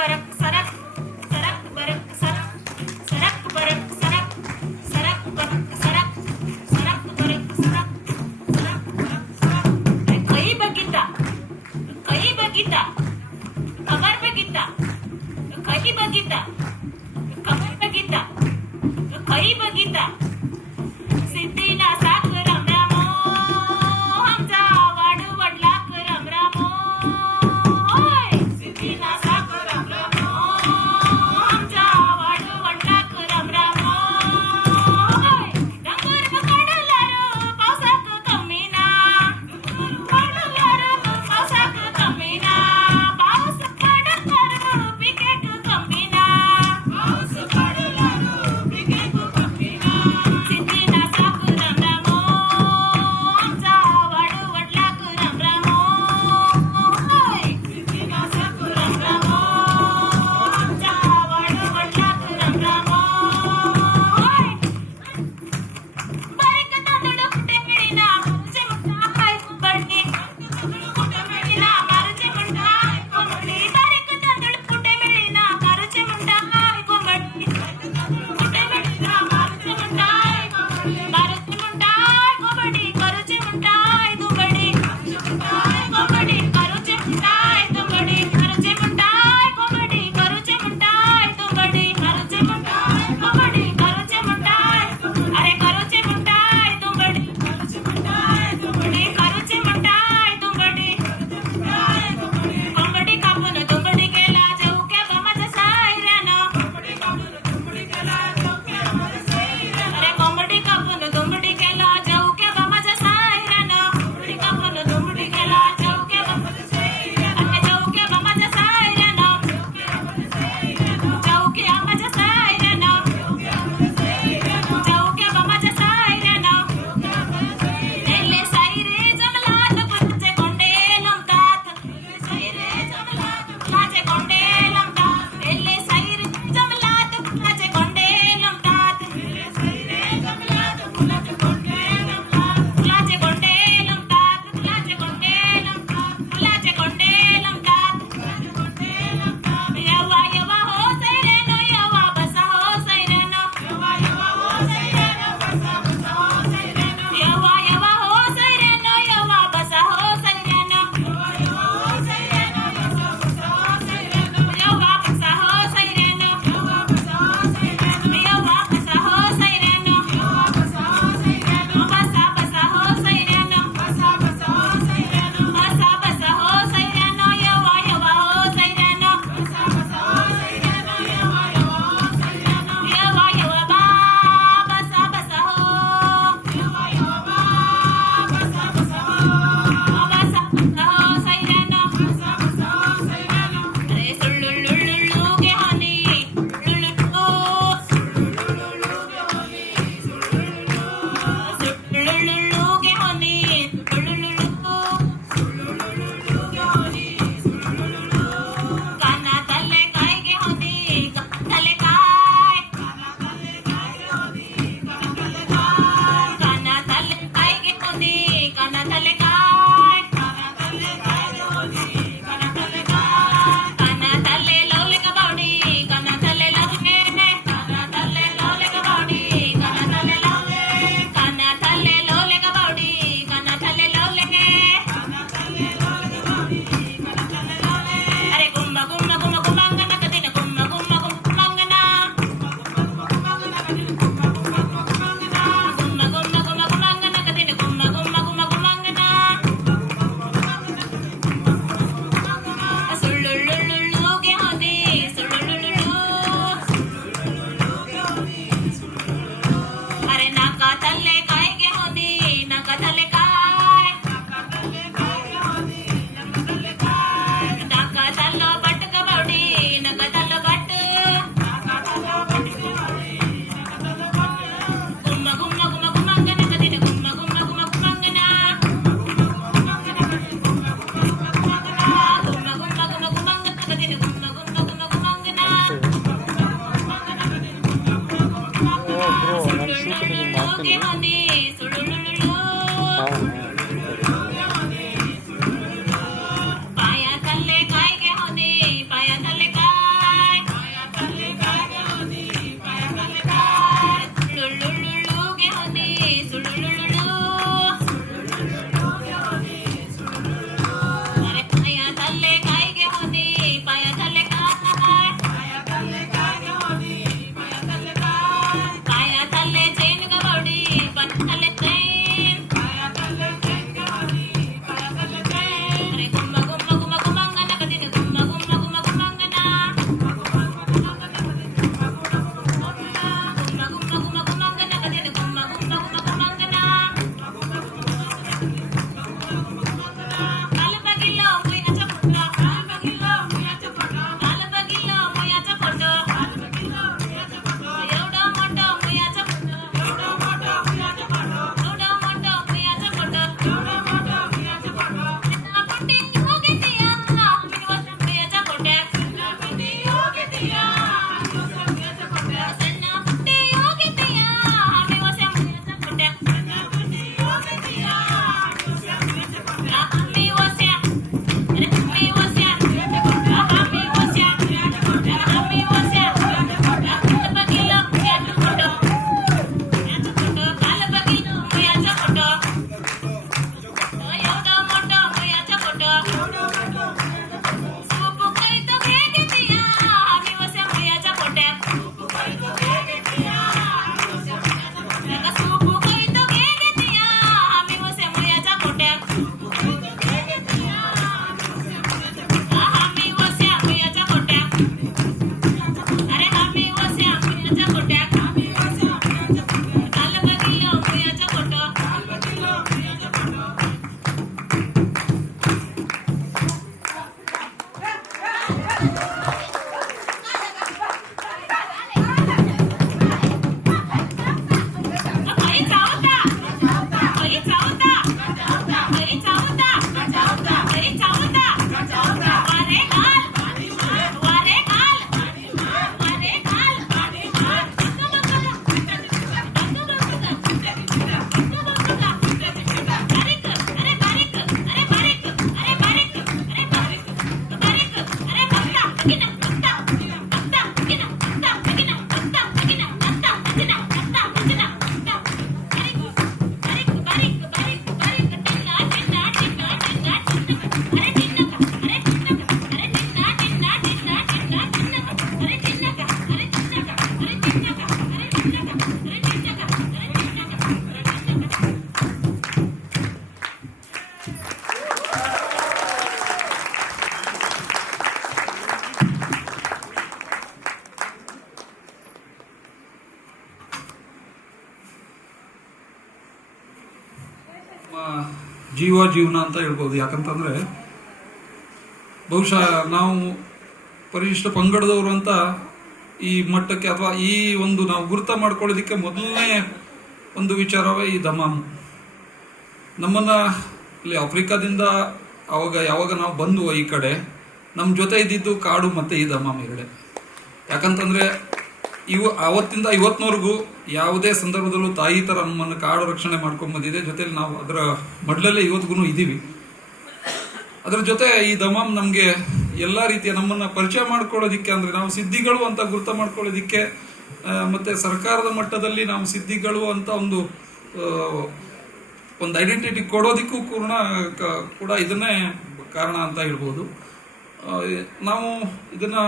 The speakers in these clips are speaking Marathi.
बरक सरक सरक बरक सरक सरक बरक सरक सरक बरक सरक सरक बरक सरक सरक बरक सरक कई बगीता खबर बगीता कई बगीता खबर बगीता कई बगीता सिद्धीना साथ राम रामो आमचा वाडू वडला राम रामो होय सिद्धीना साथ राम रामो आमचा वाडू वडला राम रामो होय डंगर काढला रो पावसाक कमीना काढला रो पावसाक कमीना पाऊस काढला रो पिकेक कमीना पाऊस काढला रो पिकेक कमीना सिद्धीना साथ राम रामो आमचा वाडू वडला राम रामो होय सिद्धीना साथ राम रामो आमचा वाडू वडला राम रामो होय बारीक तांदूळ कुठे मिळीना मारूचे म्हणता काय कुंबडणी कुठे मिळीना मारूचे म्हणता कुंबडणी बारीक तांदूळ कुठे मिळीना मारूचे म्हणता काय कुंबडणी कुठे मिळीना मारूचे म्हणता कुंबडणी मारूचे म्हणता कुंबडी करूचे म्हणता दुबडी कुंबडी करूचे म्हणता दुबडी करूचे म्हणता कुंबडी करूचे म्हणता दुबडी करूचे म्हणता कुंबडी करूचे म्हणता अरे करूचे म्हणता दुबडी करूचे म्हणता दुबडी करूचे म्हणता दुबडी कोंबडी कापून दुबडी केला जेवक्या बामाच्या सायऱ्यानं कोंबडी कापून दुबडी केला जेवक्या बामाच्या सायऱ्यानं अरे कोंबडी कापून दुबडी केला जेवक्या बामाच्या सायऱ्यानं कोंबडी कापून दुबडी केला जेवक्या बामाच्या सायऱ्यानं अरे जेवक्या बामाच्या सायऱ्यानं जेवक्या बामाच्या सायऱ्यानं जेवक्या बामाच्या सायऱ्यानं नेले सायरे जंगलात फुलाचे कोंडे लंबतात सायरे जंगलात फुलाचे कोंडे लंबतात नेले सायरे जंगलात फुलाचे कोंडे लंबतात नेले सायरे जंगलात फुलाचे कोंडे लंबतात फुलाचे कोंडे लंबतात फुलाचे कोंडे लंबतात फुलाचे कोंडे लंबतात यवा यवा हो सैरेनो यवा बसा हो सैरेनो यवा यवा हो सैरेनो बसा बसा हो सैरेनो यवा यवा हो सैरेनो यवा बसा हो सैरेनो यवा यवा हो सैरेनो बसा बसा हो सैरेनो यवा बसा हो सैरेनो यवा बसा हो सैरेनो यवा बसा हो सैरेनो यवा बसा हो सैरेनो बसा बसा हो सैरेनो बसा बसा हो सैरेनो बसा बसा हो सैरेनो यवा यवा हो सैरेनो बसा बसा हो सैरेनो यवा यवा हो सैरेनो यवा यवा बा बसा बसा हो यवा यवा बा बसा बसा हो बसा बसा हो सैरेनो बसा बसा हो सैरेनो अरे सुळुळुळुळु के हनी लुळुळु सुळुळुळु के हनी सुळुळुळु के हनी लुळुळु सुळुळुळु के हनी सुळुळुळु कानातले काय के हनी कानातले काय कानातले काय के हनी कानातले काय कानातले काय के हनी कानातले काय कानातले काय के हनी कानातले काय कानातले लावले का बावडी कानातले लावले कानातले लावले का बावडी कानातले लावले कानातले लावले का बावडी कानातले लावले कानातले लावले का बावडी कानातले लावले अरे गुम्मा गुम्मा गुम्मा गुम्मांगना कदिन गुम्मा गुम्मा गुम्मांगना गुम्मा गुम्मा गुम्मांगना कदिन गुम्मा गुम्मा गुम्मांगना गुम्मा गुम्मा गुम्मा गुम्मांगना कदिन गुम्मा गुम्मा गुम्मा गुम्मांगना सूप खायतो बेगितिया आम्ही वसे मुयाच्या पोट्यात सूप खायतो बेगितिया आम्ही वसे मुयाच्या पोट्यात आम्ही वसे मुयाच्या पोट्यात अरे आम्ही वसे मुयाच्या पोट्यात काल बघितलं मुयाच्या पोटं ಜೀವನ ಅಂತ ಹೇಳ್ಬೋದು. ಯಾಕಂತಂದ್ರೆ ಬಹುಶಃ ನಾವು ಪರಿಶಿಷ್ಟ ಪಂಗಡದವರು ಅಂತ ಈ ಮಟ್ಟಕ್ಕೆ ಅಥವಾ ಈ ಒಂದು ನಾವು ಗುರುತ ಮಾಡ್ಕೊಳ್ಳೋದಕ್ಕೆ ಮೊದಲನೇ ಒಂದು ವಿಚಾರವೇ ಈ ದಮಾಮ್. ನಮ್ಮನ್ನ ಇಲ್ಲಿ ಆಫ್ರಿಕಾದಿಂದ ಯಾವಾಗ ನಾವು ಬಂದು ಈ ಕಡೆ ನಮ್ಮ ಜೊತೆ ಇದ್ದಿದ್ದು ಕಾಡು ಮತ್ತೆ ಈ ದಮಾಮ್ ಎರಡೇ. ಯಾಕಂತಂದ್ರೆ ಅವತ್ತಿಂದ ಇವತ್ತಿನವರೆಗೂ ಯಾವುದೇ ಸಂದರ್ಭದಲ್ಲೂ ತಾಯಿ ತರ ನಮ್ಮನ್ನು ಕಾಡು ರಕ್ಷಣೆ ಮಾಡ್ಕೊಂಡ್ ಬಂದಿದೆ. ಜೊತೆಲಿ ನಾವು ಅದರ ಮಡ್ಲಲ್ಲೇ ಇವತ್ತಿಗೂ ಇದ್ದೀವಿ. ಅದರ ಜೊತೆ ಈ ದಮಾಮ್ ನಮ್ಗೆ ಎಲ್ಲಾ ರೀತಿಯ ನಮ್ಮನ್ನ ಪರಿಚಯ ಮಾಡ್ಕೊಳ್ಳೋದಿಕ್ಕೆ, ಅಂದ್ರೆ ನಾವು ಸಿದ್ಧಿಗಳು ಅಂತ ಗುರುತ ಮಾಡ್ಕೊಳ್ಳೋದಿಕ್ಕೆ, ಮತ್ತೆ ಸರ್ಕಾರದ ಮಟ್ಟದಲ್ಲಿ ನಾವು ಸಿದ್ಧಿಗಳು ಅಂತ ಒಂದು ಐಡೆಂಟಿಟಿ ಕೊಡೋದಿಕ್ಕೂ ಕೂಡ ಇದನ್ನೇ ಕಾರಣ ಅಂತ ಹೇಳ್ಬೋದು. ನಾವು ಇದನ್ನ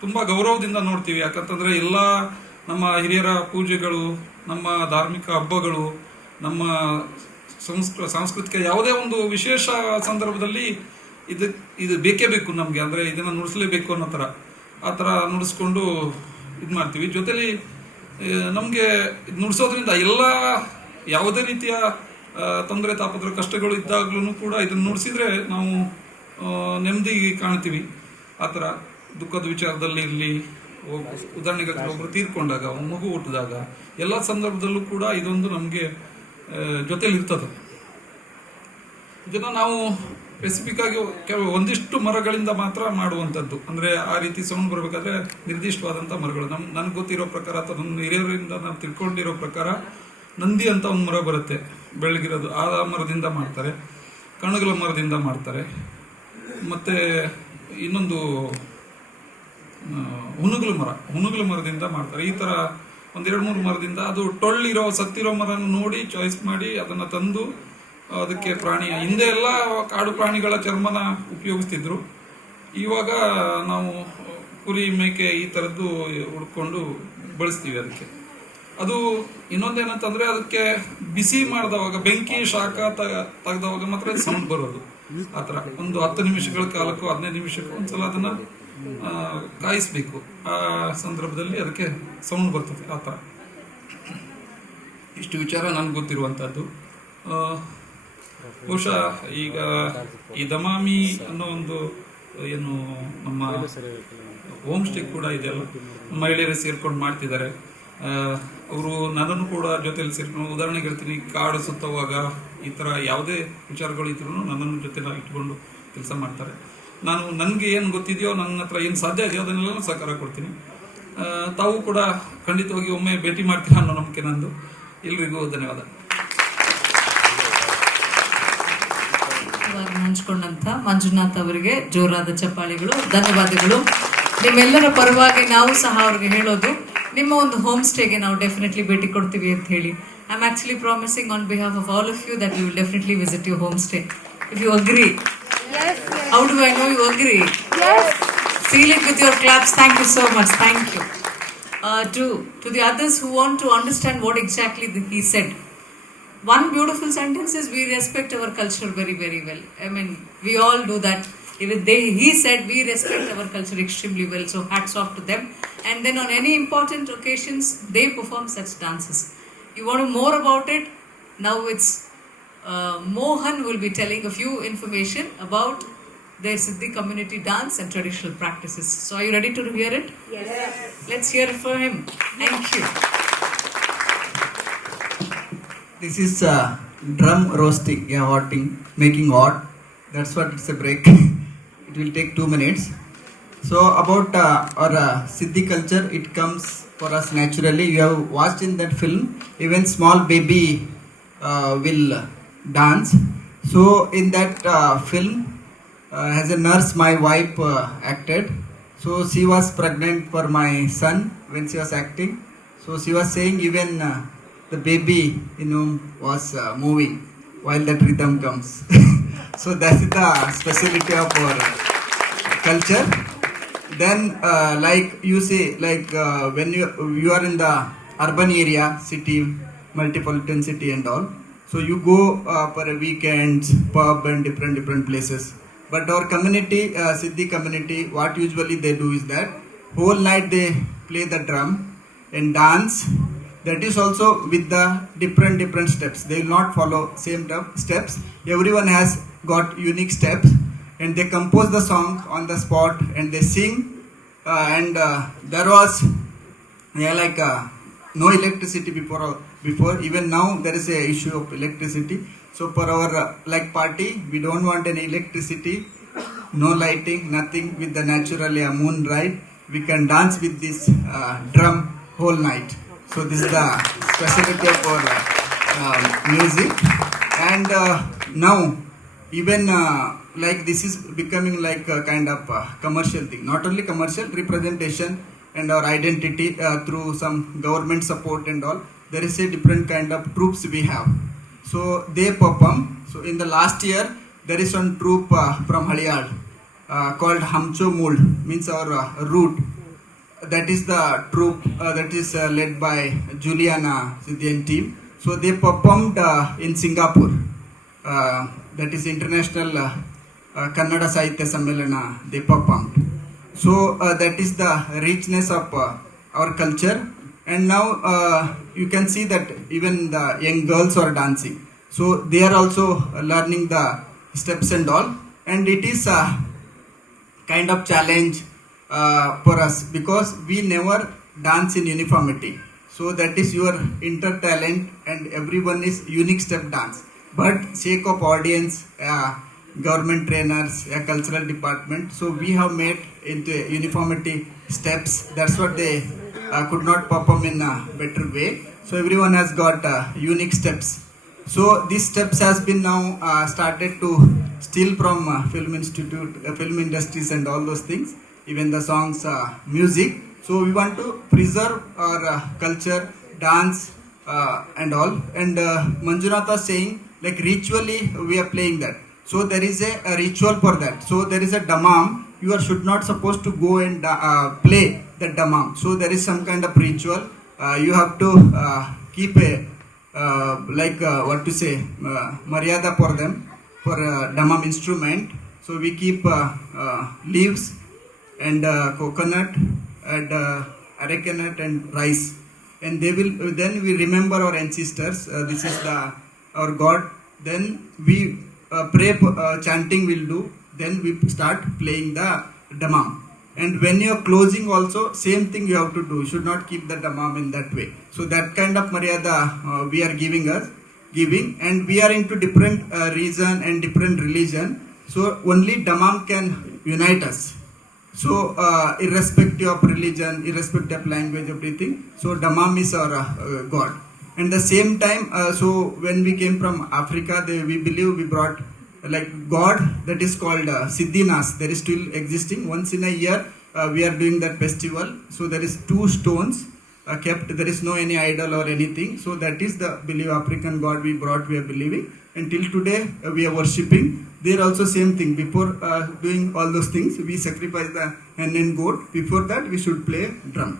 ತುಂಬಾ ಗೌರವದಿಂದ ನೋಡ್ತೀವಿ. ಯಾಕಂತಂದ್ರೆ ಎಲ್ಲ ನಮ್ಮ ಹಿರಿಯರ ಪೂಜೆಗಳು, ನಮ್ಮ ಧಾರ್ಮಿಕ ಹಬ್ಬಗಳು, ನಮ್ಮ ಸಾಂಸ್ಕೃತಿಕ ಯಾವುದೇ ಒಂದು ವಿಶೇಷ ಸಂದರ್ಭದಲ್ಲಿ ಇದು ಬೇಕೇ ಬೇಕು ನಮ್ಗೆ. ಅಂದ್ರೆ ಇದನ್ನ ನುಡಿಸ್ಲೇಬೇಕು ಅನ್ನೋ ತರ ಆ ತರ ನುಡಿಸ್ಕೊಂಡು ಇದು ಮಾಡ್ತೀವಿ. ಜೊತೆಲಿ ನಮ್ಗೆ ನುಡಿಸೋದ್ರಿಂದ ಎಲ್ಲ ಯಾವುದೇ ರೀತಿಯ ತೊಂದರೆ ತಾಪತ್ರ ಕಷ್ಟಗಳು ಇದ್ದಾಗ್ಲೂ ಕೂಡ ಇದನ್ನ ನುಡಿಸಿದ್ರೆ ನಾವು ನೆಮ್ಮದಿ ಕಾಣ್ತೀವಿ. ಆ ಥರ ದುಃಖದ ವಿಚಾರದಲ್ಲಿ ಇರಲಿ, ಉದಾಹರಣೆಗೆ ಒಬ್ಬರು ತೀರ್ಕೊಂಡಾಗ, ಮಗು ಹುಟ್ಟಿದಾಗ, ಎಲ್ಲ ಸಂದರ್ಭದಲ್ಲೂ ಕೂಡ ಇದೊಂದು ನಮಗೆ ಜೊತೆಲಿ ಇರ್ತದೆ. ಇದನ್ನ ನಾವು ಸ್ಪೆಸಿಫಿಕ್ ಆಗಿ ಒಂದಿಷ್ಟು ಮರಗಳಿಂದ ಮಾತ್ರ ಮಾಡುವಂಥದ್ದು. ಅಂದ್ರೆ ಆ ರೀತಿ ಸೌಂಡ್ ಬರಬೇಕಾದ್ರೆ ನಿರ್ದಿಷ್ಟವಾದಂಥ ಮರಗಳು. ನನ್ಗೆ ಗೊತ್ತಿರೋ ಪ್ರಕಾರ ಅಥವಾ ನನ್ನ ಹಿರಿಯರಿಂದ ನಾವು ತಿಳ್ಕೊಂಡಿರೋ ಪ್ರಕಾರ ನಂದಿ ಅಂತ ಒಂದು ಮರ ಬರುತ್ತೆ ಬೆಳಗಿರೋದು, ಆ ಮರದಿಂದ ಮಾಡ್ತಾರೆ. ಕಣಗಲ ಮರದಿಂದ ಮಾಡ್ತಾರೆ. ಮತ್ತೆ ಇನ್ನೊಂದು ಹುಣುಗುಲ ಮರದಿಂದ ಮಾಡ್ತಾರೆ. ಈ ತರ 1-2-3 ಮರದಿಂದ, ಅದು ಟೊಳ್ಳಿರೋ ಸತ್ತಿರೋ ಮರನ ನೋಡಿ ಚಾಯ್ಸ್ ಮಾಡಿ ಅದನ್ನ ತಂದು ಅದಕ್ಕೆ ಹಿಂದೆ ಎಲ್ಲ ಕಾಡು ಪ್ರಾಣಿಗಳ ಚರ್ಮನ ಉಪಯೋಗಿಸ್ತಿದ್ರು. ಇವಾಗ ನಾವು ಕುರಿ, ಮೇಕೆ ಈ ತರದ್ದು ಹುಡ್ಕೊಂಡು ಬಳಸ್ತೀವಿ ಅದಕ್ಕೆ. ಅದು ಇನ್ನೊಂದೇನಂತಂದ್ರೆ ಅದಕ್ಕೆ ಬಿಸಿ ಮಾಡಿದವಾಗ, ಬೆಂಕಿ ಶಾಖ ತೆಗೆದವಾಗ ಮಾತ್ರ ಸೌಂಡ್ ಬರೋದು. ಆತರ ಒಂದು 10 ನಿಮಿಷಗಳ ಕಾಲಕ್ಕೂ 15 ನಿಮಿಷಕ್ಕೂ ಒಂದ್ಸಲ ಅದನ್ನ ಕಾಯಿಸ್ಬೇಕು. ಆ ಸಂದರ್ಭದಲ್ಲಿ ಅದಕ್ಕೆ ಸೌಂಡ್ ಬರ್ತದೆ. ಆ ಥರ ಇಷ್ಟು ವಿಚಾರ ನನ್ಗೆ ಗೊತ್ತಿರುವಂತಹದ್ದು. ಬಹುಶಃ ಈಗ ಈ ದಮಾಮಿ ಅನ್ನೋ ಒಂದು ಏನು ನಮ್ಮ ಹೋಮ್ ಸ್ಟೇ ಕೂಡ ಇದೆಯಲ್ಲ, ಮಹಿಳೆಯರೇ ಸೇರ್ಕೊಂಡು ಮಾಡ್ತಿದ್ದಾರೆ. ಅವರು ನನ್ನನ್ನು ಕೂಡ ಜೊತೆಲಿ ಸೇರ್ಕೊಂಡು, ಉದಾಹರಣೆಗೆ ಹೇಳ್ತೀನಿ, ಕಾಡು ಸುತ್ತುವಾಗ ಈ ಥರ ಯಾವುದೇ ವಿಚಾರಗಳು ಇದ್ರೂ ನನ್ನನ್ನು ಜೊತೆ ಇಟ್ಕೊಂಡು ಕೆಲಸ ಮಾಡ್ತಾರೆ. ನನಗೆ ಏನು ಗೊತ್ತಿದೆಯೋ, ನನ್ನ ಹತ್ರ ಏನು ಸಾಧ್ಯ ಇದೆಯೋ ಅದನ್ನೆಲ್ಲ ಸಹಕಾರ ಕೊಡ್ತೀನಿ. ತಾವು ಕೂಡ ಖಂಡಿತವಾಗಿ ಒಮ್ಮೆ ಭೇಟಿ ಮಾಡ್ತೀರಾ ಅನ್ನೋ ನಂಬಿಕೆ ನಂದು. ಎಲ್ರಿಗೂ ಧನ್ಯವಾದ. ಹಂಚಿಕೊಂಡಂತ ಮಂಜುನಾಥ್ ಅವರಿಗೆ ಜೋರಾದ ಚಪ್ಪಾಳಿಗಳು, ಧನ್ಯವಾದಗಳು. ನಿಮ್ಮೆಲ್ಲರ ಪರವಾಗಿ ನಾವು ಸಹ ಅವ್ರಿಗೆ ಹೇಳೋದು, ನಿಮ್ಮ ಒಂದು ಹೋಮ್ ಸ್ಟೇಗೆ ನಾವು ಡೆಫಿನೆಟ್ಲಿ ಭೇಟಿ ಕೊಡ್ತೀವಿ ಅಂತ ಹೇಳಿ. I am actually promising on behalf of all of you that you will definitely visit your home stay if you agree. Yes, yes. How do I know you agree? Yes. Seal it with your claps. Thank you so much. Thank you. To the others who want to understand what exactly he said. One beautiful sentence is we respect our culture very, very well. I mean, we all do that. Even he said we respect our culture extremely well. So hats off to them. And then on any important occasions, they perform such dances. You want to more about it? Now it's Mohan will be telling a few information about their Siddhi community dance and traditional practices. So are you ready to hear it? Yes. Let's hear it for him. Thank you. This is drum roasting, yeah, hotting, making hot. That's what it's a break. It will take 2 minutes. So about our Siddhi culture, it comes for us naturally. You have watched in that film, even small baby will dance. So in that film, as a nurse, my wife acted. So she was pregnant for my son when she was acting. So she was saying even the baby, was moving while that rhythm comes. So that is the specialty of our culture. Then, like you say, like when you are in the urban area, city, metropolitan city and all. So you go for a weekends, pub and different places. But our community, Siddhi community, what usually they do is that whole night they play the drum and dance. That is also with the different steps. They will not follow same steps. Everyone has got unique steps, and they compose the song on the spot and they sing. There was no electricity before. Even now there is a issue of electricity. So for our party, we don't want any electricity, no lighting, nothing. With the naturally a moon ride, we can dance with this drum whole night. So this is the specialty of our music. And now even this is becoming like a kind of commercial thing. Not only commercial, representation and our identity through some government support and all. There is a different kind of troops we have. So they perform. So in the last year, there is one troupe from Haliyad called Hamcho Mold, means our root. That is the troupe that is led by Juliana Siddhian team. So they performed in Singapore. That is International Kannada Sahitya Sammelana. They performed. So that is the richness of our culture. And now you can see that even the young girls are dancing. So they are also learning the steps and all. And it is a kind of challenge for us because we never dance in uniformity. So that is your inter talent and everyone is unique step dance. But sake of audience, government trainers, a cultural department, so we have made into uniformity steps. That's what they could not perform in a better way. So everyone has got unique steps. So these steps has been now started to steal from film institute, film industries and all those things. Even the songs, music. So we want to preserve our culture, dance and all. And Manjunath was saying like ritually we are playing that. So there is a ritual for that. So there is a damam. You are should not supposed to go and play the damam. So there is some kind of ritual. You have to keep a maryada for them for damam instrument. So we keep leaves and coconut and arecanut and rice, and they will then we remember our ancestors. This is our God. Then we pray, chanting will do. Then we start playing the damam. And when you are closing also, same thing you have to do. You should not keep the damam in that way. So that kind of maryada we are giving, and we are into different reason and different religion. So only damam can unite us. So irrespective of religion, irrespective of language, everything. So damam is our God. And the same time, so when we came from Africa, we believe we brought like God that is called Siddhinas. There is still existing. Once in a year, we are doing that festival. So there is 2 stones kept. There is no any idol or anything. So that is the belief African God we brought. We are believing. Until today, we are worshipping. There also same thing. Before doing all those things, we sacrifice the hen and goat. Before that, we should play drum.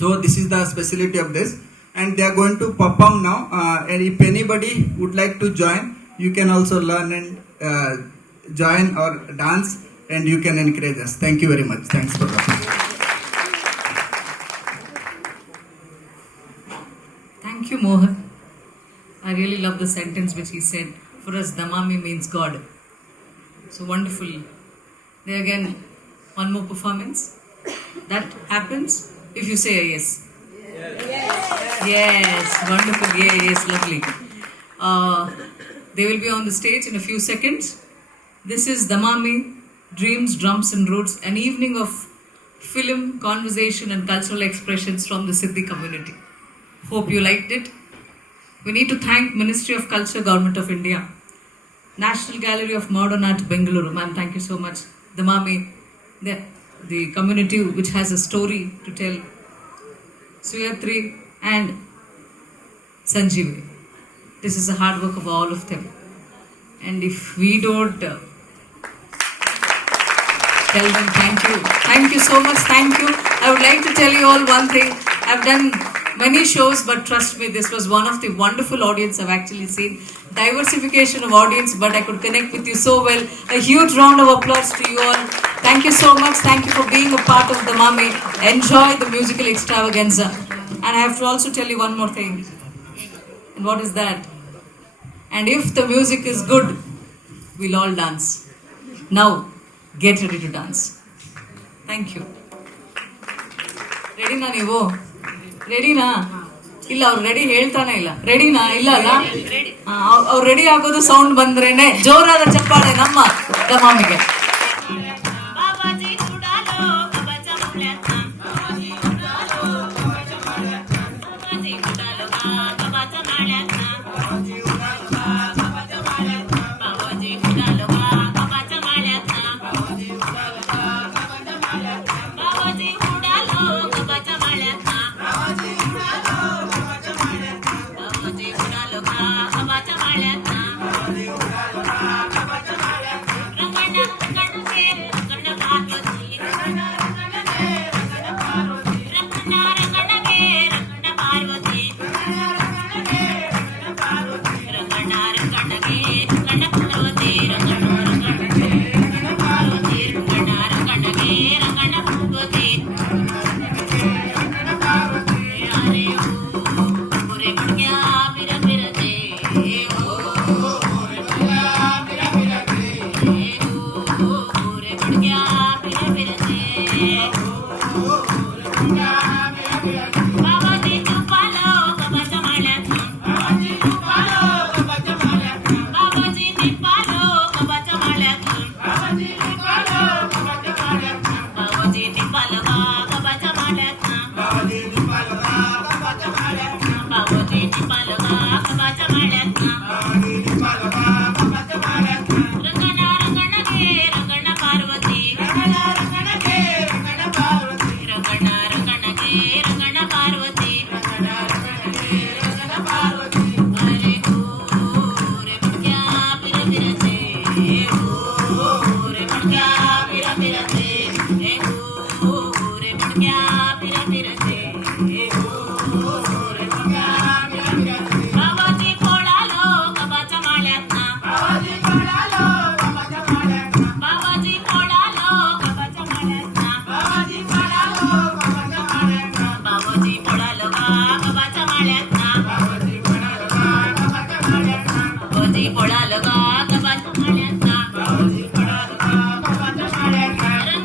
So this is the speciality of this, and they are going to perform now. And if anybody would like to join, you can also learn and join or dance, and you can encourage us. Thank you very much. Thanks for watching. Thank you, Mohan. I really love the sentence which he said. For us, Damami means God. So wonderful. There again, one more performance. That happens if you say a yes. Yes, wonderful. Yeah, yes, lovely. They will be on the stage in a few seconds. This is Damami, Dreams, Drums and Roots, an evening of film, conversation and cultural expressions from the Siddhi community. Hope you liked it. We need to thank Ministry of Culture, Government of India, National Gallery of Modern Art, Bengaluru. Ma'am, thank you so much. Damami, the community which has a story to tell. Suyatri and Sanjeevi. This is the hard work of all of them. And if we don't tell them thank you. Thank you so much. Thank you. I would like to tell you all one thing. I've done many shows, but trust me, this was one of the wonderful audience I've actually seen. Diversification of audience, but I could connect with you so well. A huge round of applause to you all. Thank you so much. Thank you for being a part of Damami. Enjoy the musical extravaganza. And I have to also tell you one more thing. And what is that? And if the music is good, we'll all dance. Now, get ready to dance. Thank you. ರೆಡಿನಾ ನೀವು? ರೆಡಿನಾ? ಇಲ್ಲ, ಅವ್ರು ರೆಡಿ ಹೇಳ್ತಾನೆ ಇಲ್ಲ. ರೆಡಿನಾ? ಇಲ್ಲ ಅಲ್ಲ? ಅವ್ರು ರೆಡಿ ಆಗೋದು ಸೌಂಡ್ ಬಂದ್ರೇನೆ. ಜೋರಾದ ಚಪ್ಪಾಳೆ ನಮ್ಮ ದಮಾಮಿಗೆ. बाबाजी उडालो कबाचा माळ्यातला बाबाजी उडालो कबाचा माळ्यातला बाबाजी उडालो कबाचा माळ्यातला बाबाजी उडालो कबाचा माळ्यातला बाबाजी उडालो कबाचा माळ्यातला बाबाजी उडालो कबाचा माळ्यातला बाबाजी उडालो कबाचा माळ्यातला बाबाजी उडालो कबाचा माळ्यातला बाबाजी उडालो कबाचा माळ्यातला बाबाजी उडालो कबाचा माळ्यातला रंगणा रंगणके रंगणा पार्वती रंगणा रंगणके रंगणा पार्वती रंगणा रंगणके रंगणा पार्वती रंगणा रंगणके रंगणा पार्वती रंगणा रंगणके रंगणा पार्वती रंगणा रंगणके रंगणा पार्वती रंगणा रंगणके रंगणा पार्वती रंगणा पार्वती अरे ओ पुरे मुड़िया फिर फिरते ओ पुरे मुड़िया फिर फिरते ओ पुरे मुड़िया फिर फिरते बाबाजी चुपालो कबाचा माळ्यातला बाबाजी चुपालो कबाचा माळ्यातला बाबाजी निपालो कबाचा माळ्यातला बाबाजी निपालो कबाचा माळ्यातला बाबाजी निपालो कबाचा माळ्यातला बाबाजी निपालो कबाचा माळ्यातला बाबाजी निपालो कबाचा माळ्यातला बाबाजी निपालो कबाचा माळ्यातला रंगणा रंगणके रंगणा पार्वती रंगणा रंगणके रंगणा पार्वती रंगणा रंगणके रंगणा पार्वती रंगणा रंगणके रंगणा पार्वती अरे ओ रे मुड़िया फिर फिरते ओ रे मुड़िया फिर फिरते ओ रे मुड़िया फिर फिरते ओ रे मुड़िया फिर फिरते बाबाजी पोळालो कबाचा माळ्यातला बाबाजी पोळालो कबाचा माळ्यातला बाबाजी पोळालो कबाचा माळ्यातला बाबाजी पोळालो कबाचा माळ्यातला बाबाजी पोळालो कबाचा माळ्यातला बाबाजी पोळालो कबाचा माळ्यातला बाबाजी पोळालो कबाचा माळ्यातला बाबाजी पोळालो कबाचा माळ्यातला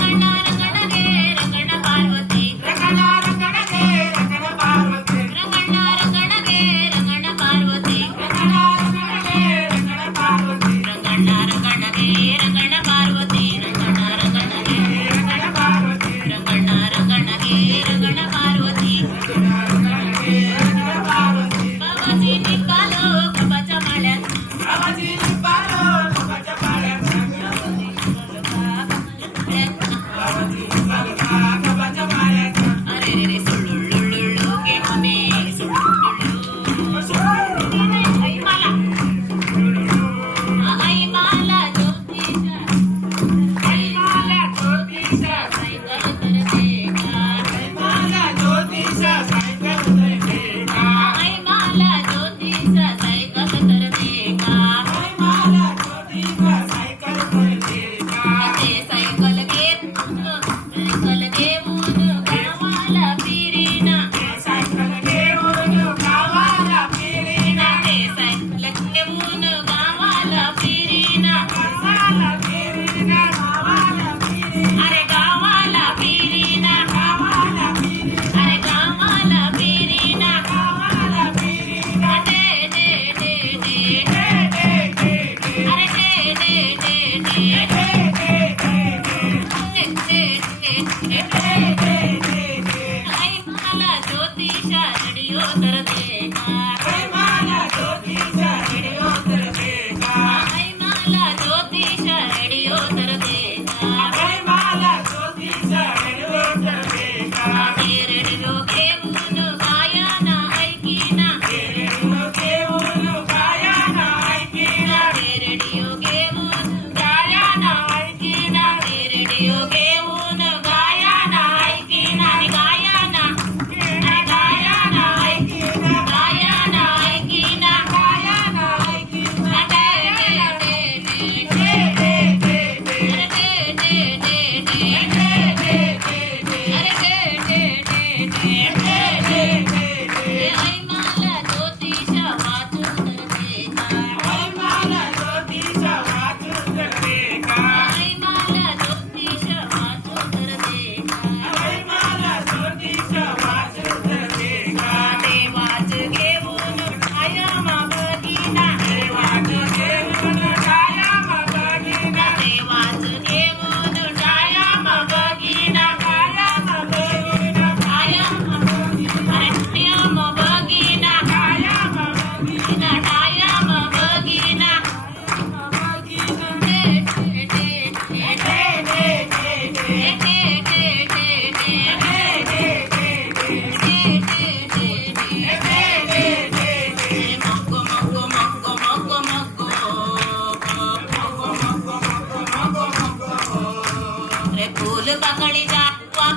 फूल पकड़ी जाडुवा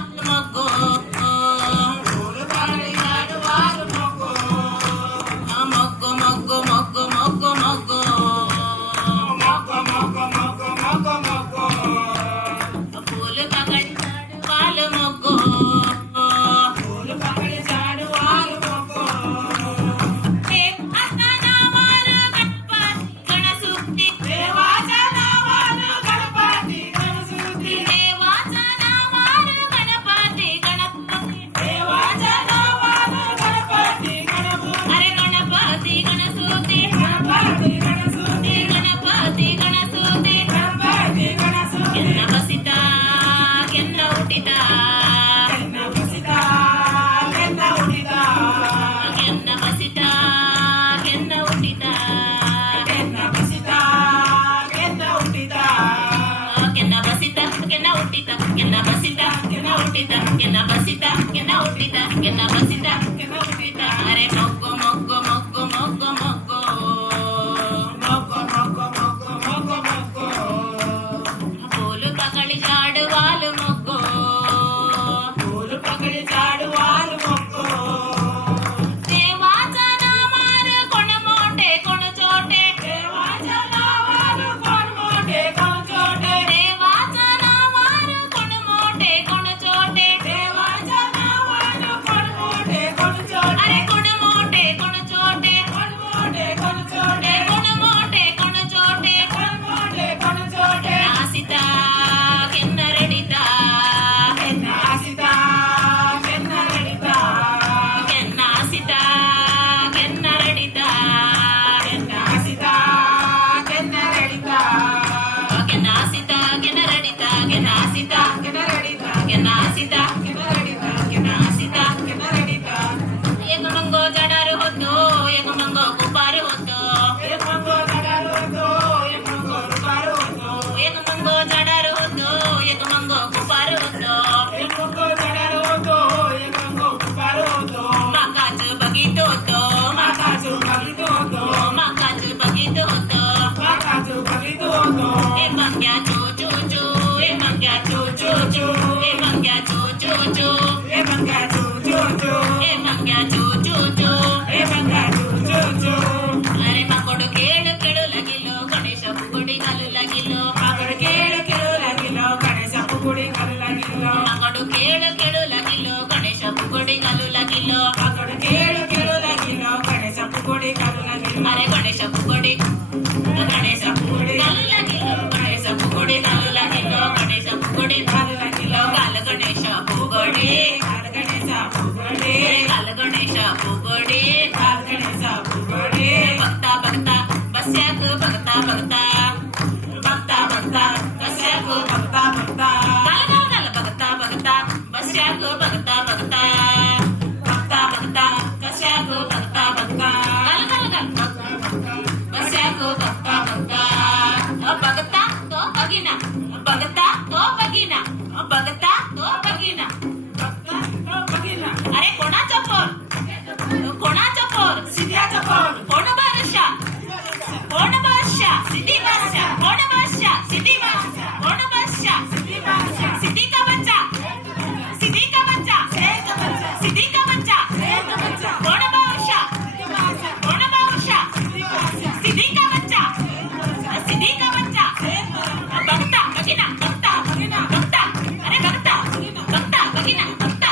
मग्गो मग्गो मग्गो मग्गो मग्गो मग्गो फूल पकड़ी वाल मग्गो देवाचा नावार गणपती देवाचा नावार गणपती देवाचा नावार गणपती अरे गणपती गणसुती गणपती गणसुती ಕೆನ್ನ ಬಸಿತಾ ಕೆನ್ನ ಹುಟ್ಟಿತಾ ಕೆನ್ನ ಬಸಿತಾ ಕೆನ್ನ ಹುಟ್ಟಿತಾ ಕೆನ್ನ ಬಸಿತಾ ಕೆನ್ನ ಹುಟ್ಟಿತಾ ಕೆನ್ನ ಬಸಿತಾ ಕೆನ್ನ ಹುಟ್ಟಿತಾ ಕೆನ್ನ ಬಸಿತಾ ಕೆನ್ನ ಹುಟ್ಟಿತಾ ಕೆನ್ನ ಬಸಿತಾ ಕೆನ್ನ ಹುಟ್ಟಿತಾ ಕೆನ್ನ ಬಸಿತಾ ಕೆನ್ನ ಹುಟ್ಟಿತಾ ಕೆನ್ನ ಬಸಿತಾ ಕೆನ್ನ ಹುಟ್ಟಿತಾ ಅರೆ ಮೊಗ್ಗು ಮೊಗ್ಗು ಮೊಗ್ಗು ಮೊಗ್ಗು ಮೊಗ್ಗು ಮೊಗ್ಗು ಮೊಗ್ಗು ಮೊಗ್ಗು ಮೊಗ್ಗು ಮೊಗ್ಗು फूल पकड़ी जाडुवाल मोग्गो फूल पकड़ी जाडुवाल मोग्गो देवाचा नावार कोण मोठे कोण छोटे देवाचा नावार कोण मोठे कोण छोटे देवाचा नावार कोण मोठे कोण छोटे देवाचा नावार कोण मोठे कोण छोटे अरे कोण मोठे कोण छोटे कोण मोठे कोण छोटे कोण मोठे कोण छोटे कोण मोठे कोण छोटे आसिता ಕೆನ್ನ ರಡಿತಾ ಕೆನ್ನ ಆಸಿತಾ ಕೆನ್ನ ರಡಿತಾ ಕೆನ್ನ ಆಸಿತಾ ಕೆನ್ನ ರಡಿತಾ ಕೆನ್ನ ಆಸಿತಾ ಕೆನ್ನ ರಡಿತಾ ಕೆನ್ನ ಆಸಿತಾ ಕೆನ್ನ ರಡಿತಾ ಕೆನ್ನ ಆಸಿತಾ ಕೆನ್ನ ರಡಿತಾ ಕೆನ್ನ ಆಸಿತಾ ಕೆನ್ನ ರಡಿತಾ ಕೆನ್ನ ಆಸಿತಾ ಕೆನ್ನ ರಡಿತಾ ಏಕ ಮಂಗೋ ಜಡಾರು ಹೊತ್ತು ಏಕ ಮಂಗೋ ಕುಪಾರು ಹೊತ್ತು ಏಕ ಮಂಗೋ ಜಡಾರು ಹೊತ್ತು ಏಕ ಮಂಗೋ ಕುಪಾರು ಹೊತ್ತು ಏಕ ಮಂಗೋ ಜಡಾರು ಹೊತ್ತು ಏಕ ಮಂಗೋ ಕುಪಾರು ಹೊತ್ತು ಏಕ ಮಂಗೋ ಜಡಾರು ಹೊತ್ತು ಏಕ ಮಂಗೋ ಕುಪಾರು ಹೊತ್ತು ಮಾಕಾಜು ಬಗೀತು ಹೊತ್ತು ಮಾಕಾಜು ಬಗೀತು ಹೊತ್ತು ಮಾಕಾಜು ಬಗೀತು ಹೊತ್ತು ಮಾಕಾಜು ಬಗೀತು ಹೊತ್ತು ಏ ಮಂಗ್ಯ ಚೂ ಚೂ ಚೂ ಏ ಮಂಗ್ಯ ಚೂ ಚೂ ಚೂ ಏ ಮಂಗ್ಯ ಚೂ ಚೂ ಚೂ ಏ ಮಂಗ್ಯ ಚೂ ಚೂ ಚೂ ಏ ಮಂಗ್ಯ ಚೂ ಚೂ ಚೂ ಏ ಮಂಗ್ಯ ಚೂ ಚೂ ಚೂ ಅರೆ ಮಕ್ಕಳು ಕೇಳು ಕೇಳು ಲಗಿಲು ಗಣೇಶ ಪುಗುಡಿ ಕಲು ಲಗಿಲು ಮಕ್ಕಳು ಕೇಳು ಕೇಳು ಲಗಿಲು ಗಣೇಶ ಪುಗುಡಿ ಕಲು ಲಗಿಲು ಮಕ್ಕಳು ಕೇಳು ಕೇಳು ಲಗಿಲು ಗಣೇಶ ಪುಗುಡಿ ಕಲು ಲಗಿಲು ಮಕ್ಕಳು ಕೇಳು ಕೇಳು ಲಗಿಲು ಗಣೇಶ ಪುಗುಡಿ ಕಲು ಲಗಿಲು ಅರೆ ಗಣೇಶ ಪುಗುಡಿ ಕಲು ಲಗಿಲು ಗಣೇಶ ಪುಗುಡಿ ಕಲು ಲಗಿಲು ಗಣೇಶ ಪುಗುಡಿ ಕಲು ಲಗಿಲು ಕಾಲ ಗಣೇಶ ಪುಗುಡಿ ಕಾಲ ಗಣೇಶ ಪುಗುಡಿ ಕಾಲ ಗಣೇಶ ಪುಗುಡಿ ಕಾಲ ಗಣೇಶ ಪುಗುಡಿ ಭಕ್ತ ಭಕ್ತ ಬಸ್ಯಾಕ ಭಕ್ತ ಭಕ್ತ ಭಕ್ತ ಭಕ್ತ ಕಸ್ಯಾಕ ಭಕ್ತ ಭಕ್ತ ಕಾಲ ಭಕ್ತ ಭಕ್ತ ಬಸ್ಯಾಕ ಭಕ್ತ ಭಕ್ತ ಭಕ್ತ ಭಕ್ತ ಕಸ್ಯಾಕ ಭಕ್ತ ಭಕ್ತ ಬಸ್ಯಾಕ ಭಕ್ತ ಭಕ್ತ ಭಗತ तो बगिना भगता तो बगिना भगता तो बगिना अरे कोणाचा पोर सिद्ध्याचा पोर कोण बादशा सिद्धी बादशा कोण बादशा सिद्धी बादशा कोण बादशा सिद्धी बादशा सिद्धी का बच्चा सिद्धी का बच्चा सिद्धी का बच्चा कोण बादशा सिद्धी का बच्चा सिद्धी का बच्चा भक्ता बगिना भक्ता भक्ता अरे भक्ता भक्ता बगिना भक्ता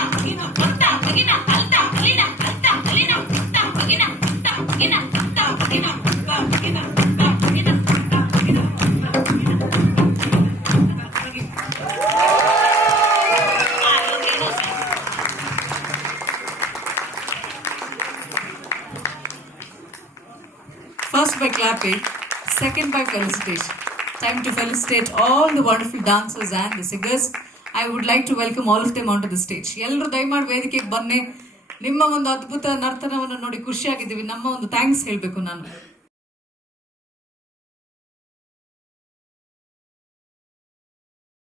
भक्ता बगिना अलता बगिना अलता बगिना भक्ता बगिना भक्ता बगिना भक्ता बगिना भक्ता बगिना भक्ता बगिना भक्ता बगिना First by clapping, second by felicitation. Time to felicitate all the wonderful dancers and the singers. I would like to welcome all of them onto the stage. ಎಲ್ಲರೂ ದಯಮಾಡಿ ವೇದಿಕೆಗೆ ಬನ್ನಿ. ನಿಮ್ಮ ಒಂದು ಅದ್ಭುತ ನರ್ತನವನ್ನು ನೋಡಿ ಖುಷಿಯಾಗಿದ್ದೀವಿ. ನಮ್ಮ ಒಂದು ಥ್ಯಾಂಕ್ಸ್ ಹೇಳಬೇಕು ನಾನು.